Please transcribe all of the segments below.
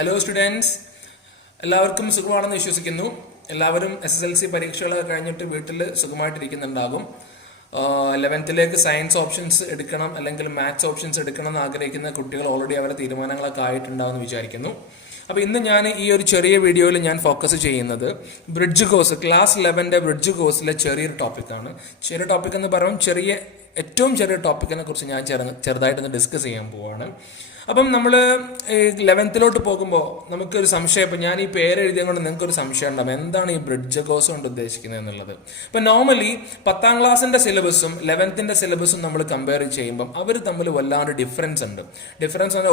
Hello students, എല്ലാവർക്കും സുഖമാണെന്ന് വിശ്വസിക്കുന്നു. എല്ലാവരും SSLC പരീക്ഷകളൊക്കെ കഴിഞ്ഞിട്ട് വീട്ടിൽ സുഖമായിട്ടിരിക്കുന്നുണ്ടാകും. 11th സയൻസ് ഓപ്ഷൻസ് എടുക്കണം അല്ലെങ്കിൽ മാത്സ് ഓപ്ഷൻസ് എടുക്കണം എന്ന് ആഗ്രഹിക്കുന്ന കുട്ടികൾ ഓൾറെഡി അവരുടെ തീരുമാനങ്ങളൊക്കെ ആയിട്ടുണ്ടാവുമെന്ന് വിചാരിക്കുന്നു. അപ്പോൾ ഇന്ന് ഞാൻ ഈ ഒരു ചെറിയ വീഡിയോയിൽ ഞാൻ ഫോക്കസ് ചെയ്യുന്നത് ബ്രിഡ്ജ് കോഴ്സ് ക്ലാസ് 11 ബ്രിഡ്ജ് കോഴ്സിലെ ചെറിയൊരു ടോപ്പിക്കാണ്. ചെറിയ ടോപ്പിക് എന്ന് പറയുമ്പോൾ ഏറ്റവും ചെറിയ ടോപ്പിക്കിനെ കുറിച്ച് ഞാൻ ചെറുതായിട്ടൊന്ന് ഡിസ്കസ് ചെയ്യാൻ പോവാണ്. അപ്പം നമ്മൾ 11th പോകുമ്പോൾ നമുക്കൊരു സംശയം, ഇപ്പം ഞാൻ ഈ പേര് എഴുതിയത് കൊണ്ട് നിങ്ങൾക്കൊരു സംശയം ഉണ്ടാകും, എന്താണ് ഈ ബ്രിഡ്ജ് കോഴ്സ് കൊണ്ട് ഉദ്ദേശിക്കുന്നത് എന്നുള്ളത്. ഇപ്പം നോർമലി 10th ക്ലാസ്സിൻ്റെ സിലബസും 11th സിലബസും നമ്മൾ കമ്പയർ ചെയ്യുമ്പം അവർ തമ്മിൽ വല്ലാണ്ട് ഡിഫറൻസ് ഉണ്ട്.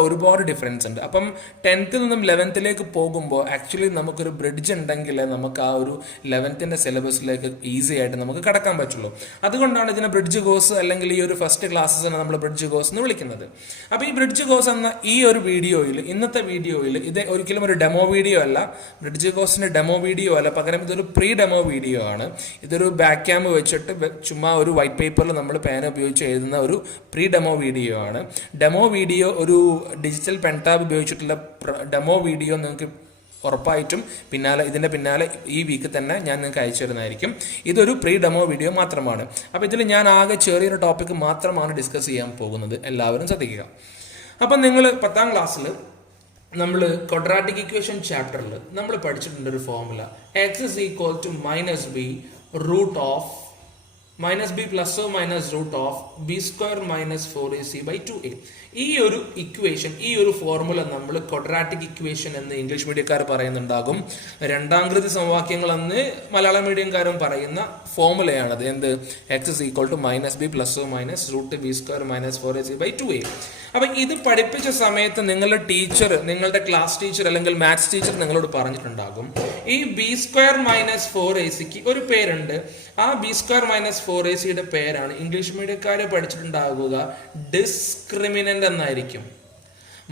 ഒരുപാട് ഡിഫറൻസ് ഉണ്ട്. അപ്പം 10th നിന്നും 11th പോകുമ്പോൾ ആക്ച്വലി നമുക്കൊരു ബ്രിഡ്ജ് ഉണ്ടെങ്കിൽ നമുക്ക് ആ ഒരു 11th സിലബസിലേക്ക് ഈസി ആയിട്ട് നമുക്ക് കടക്കാൻ പറ്റുള്ളൂ. അതുകൊണ്ടാണ് ഇതിനെ ബ്രിഡ്ജ് കോഴ്സ് അല്ലെങ്കിൽ ഈ ഒരു ഫസ്റ്റ് ക്ലാസ്സസിനെ നമ്മൾ ബ്രിഡ്ജ് കോഴ്സ് എന്ന് വിളിക്കുന്നത്. അപ്പോൾ ഈ ബ്രിഡ്ജ് കോഴ്സ് എന്ന ഈ ഒരു വീഡിയോയിൽ, ഇന്നത്തെ വീഡിയോയിൽ, ഇത് ഒരിക്കലും ഒരു ഡെമോ വീഡിയോ അല്ല, ബ്രിഡ്ജ് കോഴ്സിന്റെ ഡെമോ വീഡിയോ അല്ല, പകരം ഇതൊരു പ്രീ ഡെമോ വീഡിയോ ആണ്. ഇതൊരു ബാക്ക് ക്യാം വെച്ചിട്ട് ചുമ്മാ ഒരു വൈറ്റ് പേപ്പറിൽ നമ്മൾ പേന ഉപയോഗിച്ച് എഴുതുന്ന ഒരു പ്രീ ഡെമോ വീഡിയോ ആണ്. ഡെമോ വീഡിയോ ഒരു ഡിജിറ്റൽ പെൻടാബ് ഉപയോഗിച്ചിട്ടുള്ള ഡെമോ വീഡിയോ നിങ്ങൾക്ക് ഉറപ്പായിട്ടും ഇതിൻ്റെ പിന്നാലെ ഈ വീക്ക് തന്നെ ഞാൻ നിങ്ങൾക്ക് അയച്ചു തരുന്നതായിരിക്കും. ഇതൊരു പ്രീ ഡെമോ വീഡിയോ മാത്രമാണ്. അപ്പോൾ ഇതിൽ ഞാൻ ആകെ ചെറിയൊരു ടോപ്പിക്ക് മാത്രമാണ് ഡിസ്കസ് ചെയ്യാൻ പോകുന്നത്. എല്ലാവരും ശ്രദ്ധിക്കുക. അപ്പം നിങ്ങൾ 10th ക്ലാസ്സിൽ നമ്മൾ ക്വാഡ്രാറ്റിക് ഇക്വേഷൻ ചാപ്റ്ററിൽ നമ്മൾ പഠിച്ചിട്ടുണ്ട് ഒരു formula, x is equal to minus b root of minus b plus or minus root of b square minus 4ac by 2a. ഈ ഒരു ഇക്വേഷൻ, ഈ ഒരു ഫോർമുല നമ്മൾ ക്വാഡ്രാറ്റിക് ഇക്വേഷൻ എന്ന് ഇംഗ്ലീഷ് മീഡിയക്കാർ പറയുന്നുണ്ടാകും. രണ്ടാംകൃതി സമവാക്യങ്ങൾ എന്ന് മലയാളം മീഡിയംകാരും പറയുന്ന ഫോർമുലയാണത്. എന്ത്? x is equal to minus b plus or minus root b square minus 4ac by 2a. അപ്പൊ ഇത് പഠിപ്പിച്ച സമയത്ത് നിങ്ങളുടെ ടീച്ചർ, നിങ്ങളുടെ ക്ലാസ് ടീച്ചർ അല്ലെങ്കിൽ മാത്സ് ടീച്ചർ നിങ്ങളോട് പറഞ്ഞിട്ടുണ്ടാകും, ഈ ബി സ്ക്വയർ മൈനസ് 4ac ഒരു പേരുണ്ട്. ആ ബി സ്ക്വയർ മൈനസ് 4ac പേരാണ് ഇംഗ്ലീഷ് മീഡിയക്കാര് പഠിച്ചിട്ടുണ്ടാകുക ഡിസ്ക്രിമിനന്റ് എന്നായിരിക്കും.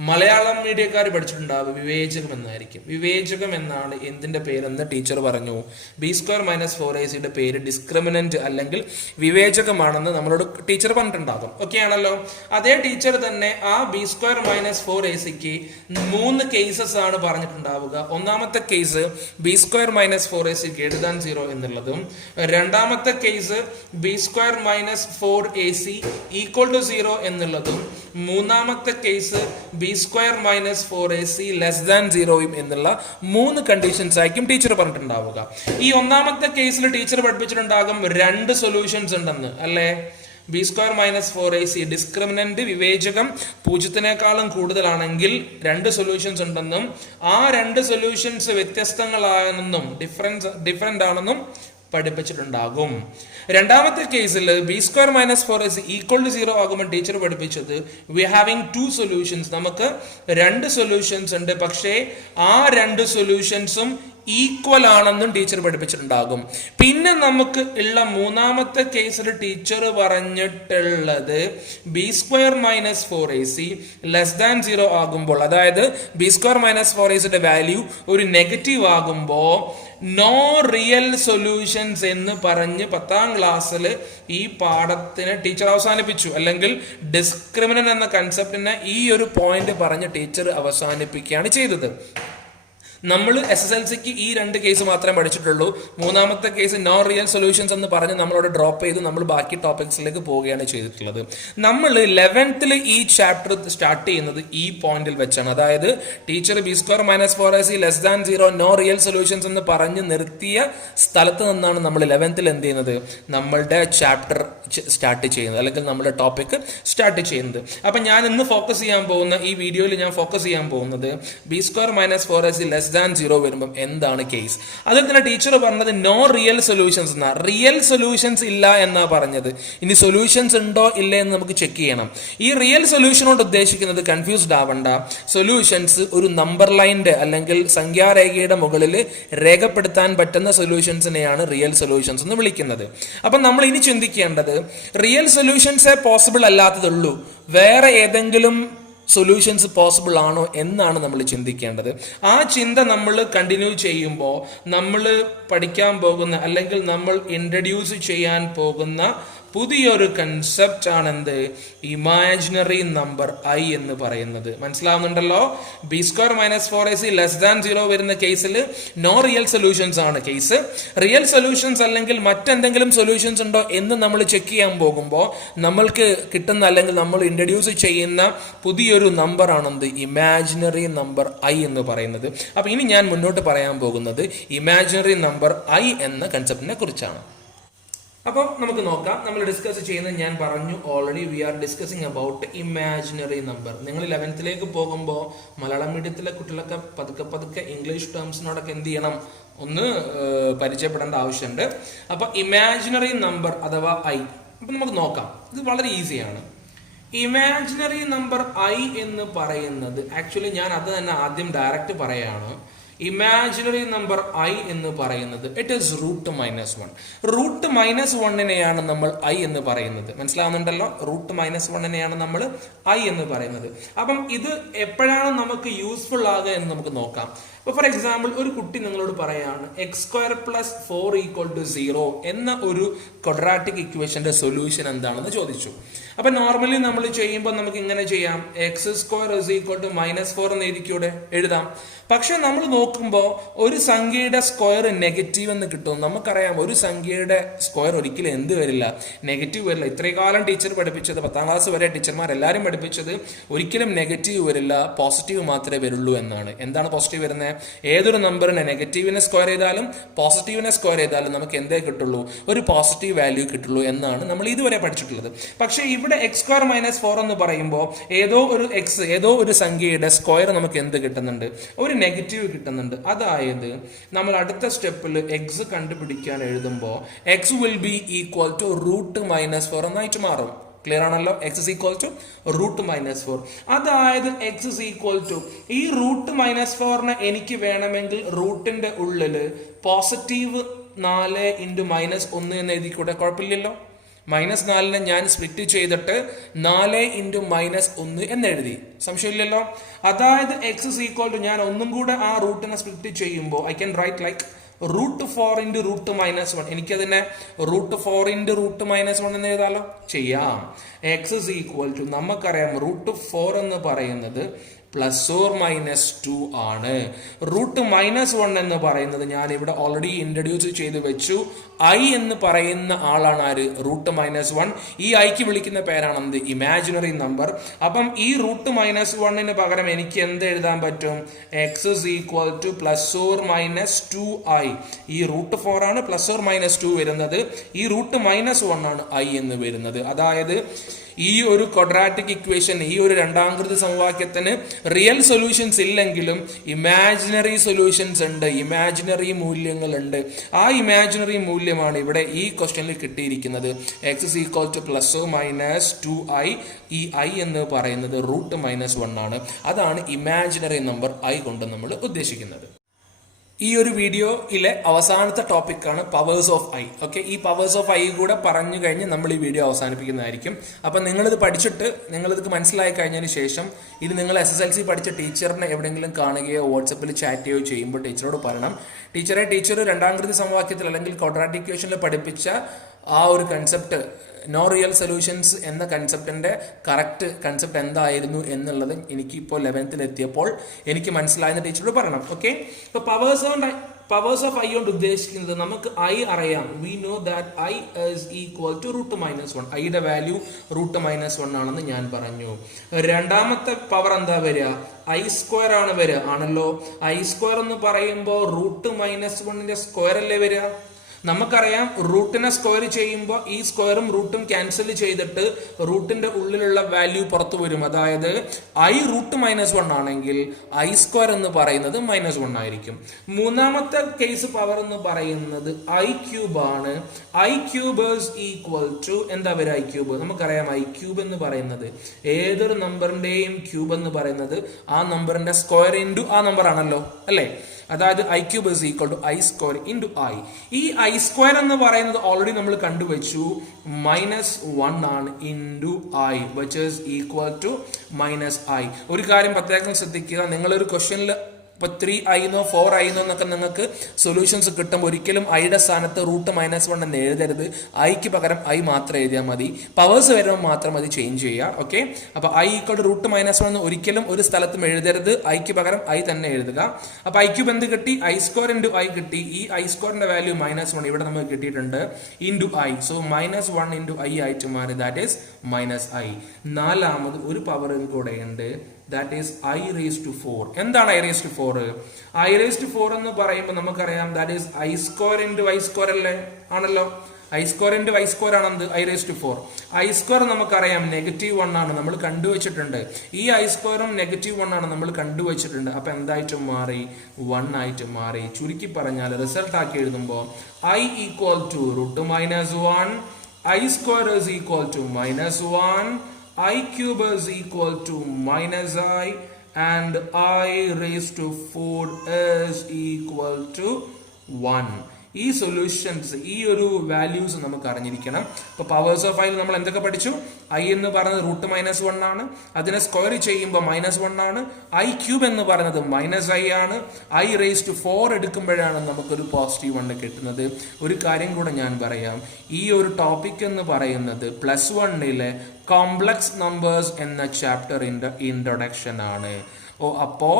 മലയാളം മീഡിയക്കാർ പഠിച്ചിട്ടുണ്ടാവും വിവേചകം എന്നായിരിക്കും. വിവേചകം എന്നാണ് എന്തിന്റെ പേരെന്ന് ടീച്ചർ പറഞ്ഞു. ബി സ്ക്വയർ മൈനസ് 4ac പേര് ഡിസ്ക്രിമിനന്റ് അല്ലെങ്കിൽ വിവേചകമാണെന്ന് നമ്മളോട് ടീച്ചർ പറഞ്ഞിട്ടുണ്ടാകും. ഓക്കെ ആണല്ലോ. അതേ ടീച്ചർ തന്നെ ആ B square minus 4ac 3 cases ആണ് പറഞ്ഞിട്ടുണ്ടാവുക. ഒന്നാമത്തെ case B square minus 4ac > 0 എന്നുള്ളതും, രണ്ടാമത്തെ case B square minus 4ac = 0 എന്നുള്ളതും, മൂന്നാമത്തെ case B square minus 4ac <0 എന്നുള്ള 3 കണ്ടീഷൻസ് ആയിരിക്കും ടീച്ചർ പറഞ്ഞിട്ടുണ്ടാവുക. ഈ ഒന്നാമത്തെ കേസിൽ ടീച്ചർ പഠിപ്പിച്ചിട്ടുണ്ടാകും 2 സൊല്യൂഷൻസ് ഉണ്ടെന്ന്, അല്ലേ? B square minus 4ac discriminant വിവേചകം 0 കൂടുതലാണെങ്കിൽ 2 സൊല്യൂഷൻസ് ഉണ്ടെന്നും ആ 2 സൊല്യൂഷൻസ് വ്യത്യസ്തങ്ങളാണെന്നും ഡിഫറെന്റ് ആണെന്നും പഠിപ്പിച്ചിട്ടുണ്ടാകും. രണ്ടാമത്തെ കേസിൽ ബി സ്ക്വയർ മൈനസ് 4ac = 0 ആകുമ്പോൾ ടീച്ചർ പഠിപ്പിച്ചത് വി ഹാവിംഗ് 2 സൊല്യൂഷൻസ്, നമുക്ക് 2 സൊല്യൂഷൻസ് ഉണ്ട്, പക്ഷേ ആ 2 സൊല്യൂഷൻസും ഈക്വൽ ആണെന്നും ടീച്ചർ പഠിപ്പിച്ചിട്ടുണ്ടാകും. പിന്നെ നമുക്ക് ഉള്ള മൂന്നാമത്തെ കേസിൽ ടീച്ചർ പറഞ്ഞിട്ടുള്ളത് ബി സ്ക്വയർ മൈനസ് 4ac <0 ആകുമ്പോൾ, അതായത് B square minus 4ac value ഒരു നെഗറ്റീവ് ആകുമ്പോൾ നോ റിയൽ സൊല്യൂഷൻസ് എന്ന് പറഞ്ഞ് 10th ക്ലാസ്സിൽ ഈ പാഠത്തിന് ടീച്ചർ അവസാനിപ്പിച്ചു. അല്ലെങ്കിൽ ഡിസ്ക്രിമിനന്റ് എന്ന കൺസെപ്റ്റിനെ ഈ ഒരു പോയിന്റ് പറഞ്ഞ് ടീച്ചർ അവസാനിപ്പിക്കുകയാണ് ചെയ്തത്. നമ്മൾ SSLCക്ക് ഈ 2 കേസ് മാത്രമേ പഠിച്ചിട്ടുള്ളൂ. മൂന്നാമത്തെ കേസ് നോ റിയൽ സൊല്യൂഷൻസ് എന്ന് പറഞ്ഞ് നമ്മളോട് ഡ്രോപ്പ് ചെയ്ത് നമ്മൾ ബാക്കി ടോപ്പിക്സിലേക്ക് പോവുകയാണ് ചെയ്തിട്ടുള്ളത്. നമ്മൾ 11th ഈ ചാപ്റ്റർ സ്റ്റാർട്ട് ചെയ്യുന്നത് ഈ പോയിന്റിൽ വെച്ചാണ്. അതായത് teacher B square minus 4ac <0 no real solutions എന്ന് പറഞ്ഞ് നിർത്തിയ സ്ഥലത്ത് നിന്നാണ് നമ്മൾ 11th എന്ത് ചെയ്യുന്നത്, നമ്മളുടെ ചാപ്റ്റർ സ്റ്റാർട്ട് ചെയ്യുന്നത് അല്ലെങ്കിൽ നമ്മുടെ ടോപ്പിക് സ്റ്റാർട്ട് ചെയ്യുന്നത്. അപ്പം ഞാൻ ഇന്ന് ഫോക്കസ് ചെയ്യാൻ പോകുന്ന ഈ വീഡിയോയിൽ ഞാൻ ഫോക്കസ് ചെയ്യാൻ പോകുന്നത് ബി സ്ക്വയർ മൈനസ് 4ac <0 വരുമ്പം എന്താണ് കേസ്. അതിൽ തന്നെ ടീച്ചർ പറഞ്ഞത് നോ റിയൽ സൊല്യൂഷൻസ് എന്നാ. റിയൽ സൊല്യൂഷൻസ് ഇല്ല എന്നാ പറഞ്ഞത്. ഇനി സൊല്യൂഷൻസ് ഉണ്ടോ ഇല്ലേ എന്ന് നമുക്ക് ചെക്ക് ചെയ്യണം. ഈ റിയൽ സൊല്യൂഷൻ കൊണ്ട് ഉദ്ദേശിക്കുന്നത്, കൺഫ്യൂസ്ഡ് ആവണ്ട, സൊല്യൂഷൻസ് ഒരു നമ്പർ ലൈൻ്റെ അല്ലെങ്കിൽ സംഖ്യാരേഖയുടെ മുകളിൽ രേഖപ്പെടുത്താൻ പറ്റുന്ന സൊല്യൂഷൻസിനെയാണ് റിയൽ സൊല്യൂഷൻസ് എന്ന് വിളിക്കുന്നത്. അപ്പം നമ്മൾ ഇനി ചിന്തിക്കേണ്ടത് റിയൽ സൊല്യൂഷൻസേ പോസിബിൾ അല്ലാത്തതുള്ളൂ, വേറെ ഏതെങ്കിലും സൊല്യൂഷൻസ് പോസിബിൾ ആണോ എന്നാണ് നമ്മൾ ചിന്തിക്കേണ്ടത്. ആ ചിന്ത നമ്മൾ കണ്ടിന്യൂ ചെയ്യുമ്പോൾ നമ്മൾ പഠിക്കാൻ പോകുന്ന അല്ലെങ്കിൽ നമ്മൾ ഇൻട്രൊഡ്യൂസ് ചെയ്യാൻ പോകുന്ന പുതിയൊരു കൺസെപ്റ്റ് ആണ് എന്ത് ഇമാജിനറി നമ്പർ ഐ എന്ന് പറയുന്നത്. മനസ്സിലാവുന്നുണ്ടല്ലോ? B square minus 4ac less than 0 വരുന്ന കേസിൽ നോ റിയൽ സൊല്യൂഷൻസ് ആണ് കേസ്. റിയൽ സൊല്യൂഷൻസ് അല്ലെങ്കിൽ മറ്റെന്തെങ്കിലും സൊല്യൂഷൻസ് ഉണ്ടോ എന്ന് നമ്മൾ ചെക്ക് ചെയ്യാൻ പോകുമ്പോൾ നമ്മൾക്ക് കിട്ടുന്ന അല്ലെങ്കിൽ നമ്മൾ ഇൻട്രൊഡ്യൂസ് ചെയ്യുന്ന പുതിയൊരു നമ്പർ ആണെന്ത് ഇമാജിനറി നമ്പർ ഐ എന്ന് പറയുന്നത്. അപ്പൊ ഇനി ഞാൻ മുന്നോട്ട് പറയാൻ പോകുന്നത് ഇമാജിനറി നമ്പർ ഐ എന്ന കൺസെപ്റ്റിനെ കുറിച്ചാണ്. അപ്പോൾ നമുക്ക് നോക്കാം. നമ്മൾ ഡിസ്കസ് ചെയ്യുന്നത് ഞാൻ പറഞ്ഞു already. We are discussing about imaginary number. നിങ്ങൾ 11th പോകുമ്പോൾ മലയാളം മീഡിയത്തിലെ കുട്ടികളൊക്കെ പതുക്കെ പതുക്കെ ഇംഗ്ലീഷ് ടേംസിനോടൊക്കെ എന്ത് ചെയ്യണം, ഒന്ന് പരിചയപ്പെടേണ്ട ആവശ്യമുണ്ട്. അപ്പൊ ഇമാജിനറി നമ്പർ അഥവാ ഐ, അപ്പൊ നമുക്ക് നോക്കാം. ഇത് വളരെ ഈസിയാണ്. ഇമാജിനറി നമ്പർ ഐ എന്ന് പറയുന്നത് ആക്ച്വലി ഞാൻ അത് തന്നെ ആദ്യം ഡയറക്റ്റ് പറയാണ്. ഇമാജിനറി നമ്പർ ഐ എന്ന് പറയുന്നത് it is root minus 1. Root minus 1നെയാണ് നമ്മൾ ഐ എന്ന് പറയുന്നത്. മനസ്സിലാവുന്നുണ്ടല്ലോ? റൂട്ട് മൈനസ് 1നെയാണ് നമ്മൾ ഐ എന്ന് പറയുന്നത്. അപ്പം ഇത് എപ്പോഴാണ് നമുക്ക് യൂസ്ഫുൾ ആകുക എന്ന് നമുക്ക് നോക്കാം. ഇപ്പൊ ഫോർ എക്സാമ്പിൾ ഒരു കുട്ടി നിങ്ങളോട് പറയാണ് x²+4=0 എന്ന ഒരു ക്വാഡ്രാറ്റിക് ഇക്വേഷന്റെ സൊല്യൂഷൻ എന്താണെന്ന് ചോദിച്ചു. അപ്പൊ നോർമലി നമ്മൾ ചെയ്യുമ്പോൾ നമുക്ക് ഇങ്ങനെ ചെയ്യാം, x² = -4 എന്ന് എഴുതാം. പക്ഷെ നമ്മൾ നോക്കുമ്പോൾ ഒരു സംഖ്യയുടെ സ്ക്വയർ നെഗറ്റീവ് എന്ന് കിട്ടും. നമുക്കറിയാം ഒരു സംഖ്യയുടെ സ്ക്വയർ ഒരിക്കലും എന്ത് വരില്ല, നെഗറ്റീവ് വരില്ല. ഇത്രയും കാലം ടീച്ചർ പഠിപ്പിച്ചത്, 10ാം ക്ലാസ് വരെ ടീച്ചർമാർ എല്ലാവരും പഠിപ്പിച്ചത് ഒരിക്കലും നെഗറ്റീവ് വരില്ല, പോസിറ്റീവ് മാത്രമേ വരുള്ളൂ എന്നാണ്. എന്താണ് പോസിറ്റീവ് വരുന്നത്? ഏതൊരു നമ്പറിനെ നെഗറ്റീവിനെ സ്ക്വയർ ചെയ്താലും പോസിറ്റീവിനെ സ്ക്വയർ ചെയ്താലും നമുക്ക് എന്തേ കിട്ടുള്ളൂ, ഒരു പോസിറ്റീവ് വാല്യൂ കിട്ടുള്ളൂ എന്നാണ് നമ്മൾ ഇതുവരെ പഠിച്ചിട്ടുള്ളത്. പക്ഷെ ഇവിടെ x² - 4 എന്ന് പറയുമ്പോൾ ഏതോ ഒരു സംഖ്യയുടെ സ്ക്വയർ നമുക്ക് എന്ത് കിട്ടുന്നുണ്ട്, ഒരു നെഗറ്റീവ് കിട്ടുന്നുണ്ട്. അതായത് നമ്മൾ അടുത്ത സ്റ്റെപ്പിൽ എക്സ് കണ്ടുപിടിക്കാൻ എഴുതുമ്പോൾ X will be equal to √-4 എന്നായിട്ട് മാറും. ക്ലിയർ ആണല്ലോ? x is equal to √-4. അതായത് x is equal to ഈ √-4നെ എനിക്ക് വേണമെങ്കിൽ റൂട്ടിന്റെ ഉള്ളില് പോസിറ്റീവ് 4 × -1 എന്ന് എഴുതിക്കൂടെ? കുഴപ്പമില്ലല്ലോ. -4നെ ഞാൻ സ്പ്ലിറ്റ് ചെയ്തിട്ട് 4 × -1 എന്ന് എഴുതി, സംശയമില്ലല്ലോ. അതായത് x is equal to ഞാൻ ഒന്നും കൂടെ ആ റൂട്ടിനെ സ്പ്ലിറ്റ് ചെയ്യുമ്പോൾ ഐ ക്യാൻ റൈറ്റ് ലൈക്ക് √4 × √-1. എനിക്കതിനെ √4 × √-1 എന്ന് എഴുതാലോ? ചെയ്യാം. x is equal to നമുക്കറിയാം √4 എന്ന് പറയുന്നത് +or-2 ആണ്. √-1 എന്ന് പറയുന്നത് ഞാൻ ഇവിടെ ഓൾറെഡി ഇൻട്രൊഡ്യൂസ് ചെയ്ത് വെച്ചു. ഐ എന്ന് പറയുന്ന ആളാണ് ആര്? √-1. ഈ ഐക്ക് വിളിക്കുന്ന പേരാണ് എന്ത്? Imaginary number. അപ്പം ഈ √-1ന് പകരം എനിക്ക് എന്ത് എഴുതാൻ പറ്റും? x is equal to +or-2i. ഈ √4 ആണ് +or-2 വരുന്നത്. ഈ √-1 ആണ് ഐ എന്ന് വരുന്നത്. അതായത് ഈ ഒരു ക്വാഡ്രാറ്റിക് ഇക്വേഷൻ, ഈ ഒരു രണ്ടാംകൃതി സമവാക്യത്തിന് റിയൽ സൊല്യൂഷൻസ് ഇല്ലെങ്കിലും ഇമാജിനറി സൊല്യൂഷൻസ് ഉണ്ട്, ഇമാജിനറി മൂല്യങ്ങളുണ്ട്. ആ ഇമാജിനറി മൂല്യമാണ് ഇവിടെ ഈ ക്വസ്റ്റ്യനിൽ കിട്ടിയിരിക്കുന്നത്. x is equal to +or-2i. ഈ ഐ എന്ന് പറയുന്നത് √-1 ആണ്. അതാണ് ഇമാജിനറി നമ്പർ ഐ കൊണ്ട് നമ്മൾ ഉദ്ദേശിക്കുന്നത്. ഈ ഒരു വീഡിയോയിലെ അവസാനത്തെ ടോപ്പിക്കാണ് പവേഴ്സ് ഓഫ് ഐ. ഓക്കെ, ഈ പവേഴ്സ് ഓഫ് ഐ കൂടെ പറഞ്ഞു കഴിഞ്ഞ് നമ്മൾ ഈ വീഡിയോ അവസാനിപ്പിക്കുന്നതായിരിക്കും. അപ്പം നിങ്ങളിത് പഠിച്ചിട്ട് നിങ്ങളിത് മനസ്സിലായി കഴിഞ്ഞതിന് ശേഷം ഇത് നിങ്ങൾ SSLC പഠിച്ച ടീച്ചറിനെ എവിടെയെങ്കിലും കാണുകയോ വാട്സപ്പിൽ ചാറ്റ് ചെയ്യുകയോ ചെയ്യുമ്പോൾ ടീച്ചറോട് പറയണം, ടീച്ചർ 2ാം സമവാക്യത്തിൽ അല്ലെങ്കിൽ ക്വാഡ്രാറ്റിക് ഇക്വേഷനിൽ പഠിപ്പിച്ച ആ ഒരു കൺസെപ്റ്റ്, നോ റിയൽ സൊല്യൂഷൻസ് എന്ന കൺസെപ്റ്റിന്റെ കറക്റ്റ് കൺസെപ്റ്റ് എന്തായിരുന്നു എന്നുള്ളത് എനിക്ക് ഇപ്പോൾ 11th എത്തിയപ്പോൾ എനിക്ക് മനസ്സിലായെന്ന് ടീച്ചറോട് പറയണം. ഓക്കെ, ഇപ്പൊ പവേഴ്സ് ഓഫ് ഐ കൊണ്ട് ഉദ്ദേശിക്കുന്നത് നമുക്ക് ഐ അറിയാം. We know that I is equal to √-1. ഐയുടെ വാല്യൂ √-1 ആണെന്ന് ഞാൻ പറഞ്ഞു. രണ്ടാമത്തെ പവർ എന്താ വരിക? I² ആണ് വരിക, ആണല്ലോ. I² എന്ന് പറയുമ്പോൾ √-1ന്റെ സ്ക്വയർ അല്ലേ വരിക? നമുക്കറിയാം റൂട്ടിനെ സ്ക്വയർ ചെയ്യുമ്പോൾ ഈ സ്ക്വയറും റൂട്ടും ക്യാൻസൽ ചെയ്തിട്ട് റൂട്ടിന്റെ ഉള്ളിലുള്ള വാല്യൂ പുറത്തു വരും. അതായത് i √-1 ആണെങ്കിൽ I² എന്ന് പറയുന്നത് -1 ആയിരിക്കും. മൂന്നാമത്തെ കേസ് പവർ എന്ന് പറയുന്നത് I³ ആണ്. I³ ഈസ് ഈക്വൽ ടു എന്താ വരിക? I³ നമുക്കറിയാം I³ എന്ന് പറയുന്നത് ഏതൊരു നമ്പറിന്റെയും ക്യൂബ് എന്ന് പറയുന്നത് ആ നമ്പറിന്റെ സ്ക്വയർ ഇൻറ്റു ആ നമ്പർ ആണല്ലോ, അല്ലേ? അതായത് I³ is equal to I² into I. ഈ I² എന്ന് പറയുന്നത് ഓൾറെഡി നമ്മൾ കണ്ടുവച്ചു -1 ആണ് into I, which is equal to -i. ഒരു കാര്യം പ്രത്യേകം ശ്രദ്ധിക്കുക, നിങ്ങളൊരു ക്വസ്റ്റ്യനിൽ ഇപ്പോൾ 3i എന്നോ 4i എന്നൊക്കെ നിങ്ങൾക്ക് സൊല്യൂഷൻസ് കിട്ടുമ്പോൾ ഒരിക്കലും ഐയുടെ സ്ഥാനത്ത് √-1 എന്ന് എഴുതരുത്. ഐക്ക് പകരം ഐ മാത്രം എഴുതിയാൽ മതി. പവേഴ്സ് വരുമ്പോൾ മാത്രം അത് ചേഞ്ച് ചെയ്യുക. ഓക്കെ, അപ്പോൾ i = √-1 എന്ന് ഒരിക്കലും ഒരു സ്ഥലത്തും എഴുതരുത്. ഐക്ക് പകരം ഐ തന്നെ എഴുതുക. അപ്പോൾ ഐക്യൂബ് എന്ത് കിട്ടി? i² × i കിട്ടി. ഈ i² വാല്യൂ -1 ഇവിടെ നമുക്ക് കിട്ടിയിട്ടുണ്ട് ഇൻറ്റു ഐ. സോ -1 × i ആയിട്ട് മാറി. That is -i. നാലാമത് ഒരു പവർ കൂടെ ഉണ്ട്. That is i⁴. എന്താണ് i⁴? i⁴ എന്ന് പറയുമ്പോൾ നമുക്കറിയാം ദാറ്റ് ഈസ് i² × i² അല്ലേ? ആണല്ലോ. i² × i² ആണെന്ത്? i⁴. i² നമുക്കറിയാം -1 ആണ്, നമ്മൾ കണ്ടുവച്ചിട്ടുണ്ട്. ഈ i² -1 ആണ് നമ്മൾ കണ്ടുവച്ചിട്ടുണ്ട്. അപ്പൊ എന്തായിട്ട് മാറി? 1 ആയിട്ട് മാറി. ചുരുക്കി പറഞ്ഞാൽ റിസൾട്ട് ആക്കി എഴുതുമ്പോൾ i = √-1, i² is equal to -1, i³ is equal to -i, and i⁴ is equal to 1. ഈ സൊല്യൂഷൻസ്, ഈ ഒരു വാല്യൂസ് നമുക്ക് അറിഞ്ഞിരിക്കണം. ഇപ്പൊ പവേഴ്സ് ഓഫ് ഐ നമ്മൾ എന്തൊക്കെ പഠിച്ചു? ഐ എന്ന് പറയുന്നത് √-1 ആണ്, അതിനെ സ്ക്വയർ ചെയ്യുമ്പോൾ -1 ആണ്. i³ എന്ന് പറയുന്നത് -i ആണ്. i⁴ എടുക്കുമ്പോഴാണ് നമുക്കൊരു +1 കിട്ടുന്നത്. ഒരു കാര്യം കൂടെ ഞാൻ പറയാം, ഈ ഒരു ടോപ്പിക് എന്ന് പറയുന്നത് +1 കോംപ്ലക്സ് നമ്പേഴ്സ് എന്ന ചാപ്റ്ററിന്റെ ഇൻട്രൊഡക്ഷൻ ആണ്. അപ്പോ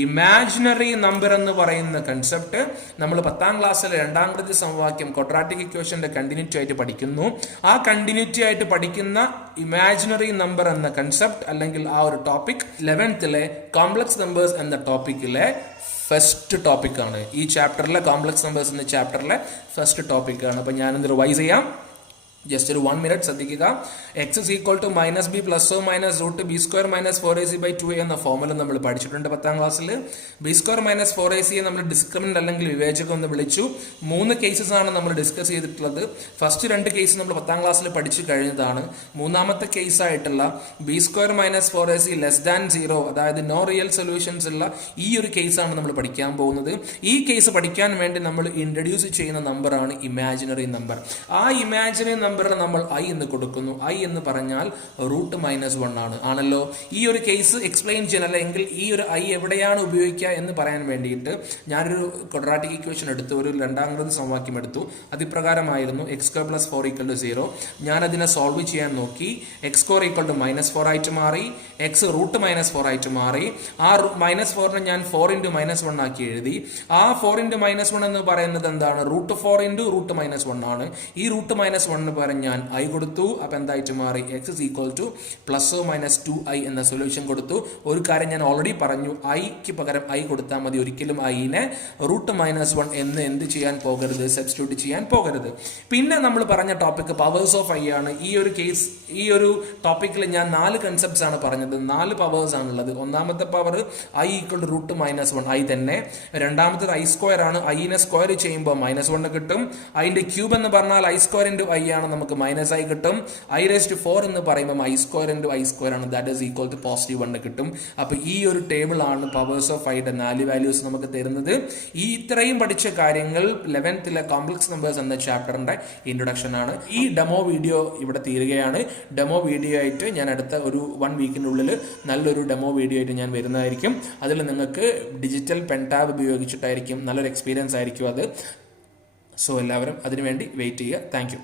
ഇമാജിനറി നമ്പർ എന്ന് പറയുന്ന കൺസെപ്റ്റ് നമ്മൾ 10ാം ക്ലാസ്സിലെ 2ാം കൃതി സമവാക്യം ക്വാഡ്രാറ്റിക് ഇക്വേഷന്റെ കണ്ടിന്യൂറ്റി ആയിട്ട് പഠിക്കുന്നു. ആ കണ്ടിന്യൂറ്റി ആയിട്ട് പഠിക്കുന്ന ഇമാജിനറി നമ്പർ എന്ന കൺസെപ്റ്റ് അല്ലെങ്കിൽ ആ ഒരു ടോപ്പിക് 11th കോംപ്ലക്സ് നമ്പേഴ്സ് എന്ന ടോപ്പിക്കിലെ ഫസ്റ്റ് ടോപ്പിക്കാണ്. ഈ ചാപ്റ്ററിലെ കോംപ്ലക്സ് നമ്പേഴ്സ് എന്ന ചാപ്റ്ററിലെ ഫസ്റ്റ് ടോപ്പിക്കാണ്. അപ്പൊ ഞാനത് റിവൈസ് ചെയ്യാം. ജസ്റ്റ് ഒരു 1 മിനിറ്റ് ശ്രദ്ധിക്കുക. x is equal to -b ± √b² - 4ac/2a എന്ന ഫോർമുല നമ്മൾ പഠിച്ചിട്ടുണ്ട് 10ാം ക്ലാസ്സിൽ. b² - 4ac നമ്മൾ ഡിസ്ക്രിമിനന്റ് അല്ലെങ്കിൽ വിവേചകം എന്ന് വിളിച്ചു. 3 കേസസ് ആണ് നമ്മൾ ഡിസ്കസ് ചെയ്തിട്ടുള്ളത്. ഫസ്റ്റ് 2 കേസ് നമ്മൾ 10ാം ക്ലാസ്സിൽ പഠിച്ചു കഴിഞ്ഞതാണ്. മൂന്നാമത്തെ കേസ് ആയിട്ടുള്ള b² - 4ac <0, അതായത് നോ റിയൽ സൊല്യൂഷൻസ് ഉള്ള ഈ ഒരു കേസാണ് നമ്മൾ പഠിക്കാൻ പോകുന്നത്. ഈ കേസ് പഠിക്കാൻ വേണ്ടി നമ്മൾ ഇൻട്രൊഡ്യൂസ് ചെയ്യുന്ന നമ്പറാണ് ഇമാജിനറി നമ്പർ. ആ ഇമാജിനറി നമ്പറിന് നമ്മൾ i എന്ന് കൊടുക്കുന്നു. i എന്ന് പറഞ്ഞാൽ √-1 ആണ്. ആണല്ലോ. ഈ ഒരു കേസ് എക്സ്പ്ലെയിൻ ചെയ്യാൻ അല്ലെങ്കിൽ ഈ ഒരു i എവിടെയാണ് ഉപയോഗിക്കുക എന്ന് പറയാൻ വേണ്ടിയിട്ട് ഞാനൊരു ക്വാഡ്രാറ്റിക് ഇക്വേഷൻ എടുത്തു, ഒരു 2ാം കൃതി സമവാക്യം എടുത്തു. അതിപ്രകാരമായിരുന്നു x² + 4 = 0. ഞാൻ അതിനെ സോൾവ് ചെയ്യാൻ നോക്കി. x² = -4 ആയിട്ട് മാറി, x √-4 ആയിട്ട് മാറി. ആ -4നെ ഞാൻ 4 × -1 ആക്കി എഴുതി. ആ 4 × -1 എന്ന് പറയുന്നത് എന്താണ്? √4 × √-1 ആണ്. ഈ √-1 ഞാൻ i കൊടുത്തു. അപ്പൊ എന്തായിട്ട് മാറി? x is equal to ±2i എന്ന സൊല്യൂഷൻ കൊടുത്തു. ഒരു കാര്യം ഞാൻ ഓൾറെഡി പറഞ്ഞു, ഐക്ക് പകരം i കൊടുത്താൽ മതി. ഒരിക്കലും iനെ √-1 എന്ന് എന്ത് ചെയ്യാൻ പോകരുത്? സബ്സ്റ്റിറ്റ്യൂട്ട് ചെയ്യാൻ പോകരുത്. പിന്നെ നമ്മൾ പറഞ്ഞ ടോപ്പിക് പവേഴ്സ് ഓഫ് i ആണ്. ഈ ഒരു കേസ്, ഈ ഒരു ടോപ്പിക്കിൽ ഞാൻ 4 കൺസെപ്റ്റ്സ് ആണ് പറഞ്ഞത്. 4 പവേഴ്സ് ആണുള്ളത്. ഒന്നാമത്തെ പവർ i = √-1 i തന്നെ. രണ്ടാമത്തത് i² ആണ്. iനെ സ്ക്വയർ ചെയ്യുമ്പോൾ -1 കിട്ടും. അതിന്റെ ക്യൂബ് എന്ന് പറഞ്ഞാൽ i² × i ആണ്, നമുക്ക് -i കിട്ടും. i⁴ എന്ന് പറയുമ്പോൾ i² × i² ആണ്, ദാറ്റ് ഈസ് ഈക്വൽ ടു +1 കിട്ടും. അപ്പൊ ഈ ഒരു ടേബിൾ ആണ് പവേഴ്സ് ഓഫ് ഐയുടെ 4 വാല്യൂസ് നമുക്ക് തരുന്നത്. ഈ ഇത്രയും പഠിച്ച കാര്യങ്ങൾ 11th കോംപ്ലക്സ് നമ്പേഴ്സ് എന്ന ചാപ്റ്ററിന്റെ ഇൻട്രൊഡക്ഷൻ ആണ്. ഈ ഡെമോ വീഡിയോ ഇവിടെ തീരുകയാണ്. ഡെമോ വീഡിയോ ആയിട്ട് ഞാൻ അടുത്ത ഒരു 1 വീക്കിനുള്ളിൽ നല്ലൊരു ഡെമോ വീഡിയോ ആയിട്ട് ഞാൻ വരുന്നതായിരിക്കും. അതിൽ നിങ്ങൾക്ക് ഡിജിറ്റൽ പെൻ ടാബ് ഉപയോഗിച്ചിട്ടായിരിക്കും, നല്ലൊരു എക്സ്പീരിയൻസ് ആയിരിക്കും അത്. സോ എല്ലാവരും അതിനുവേണ്ടി വെയിറ്റ് ചെയ്യുക. Thank you.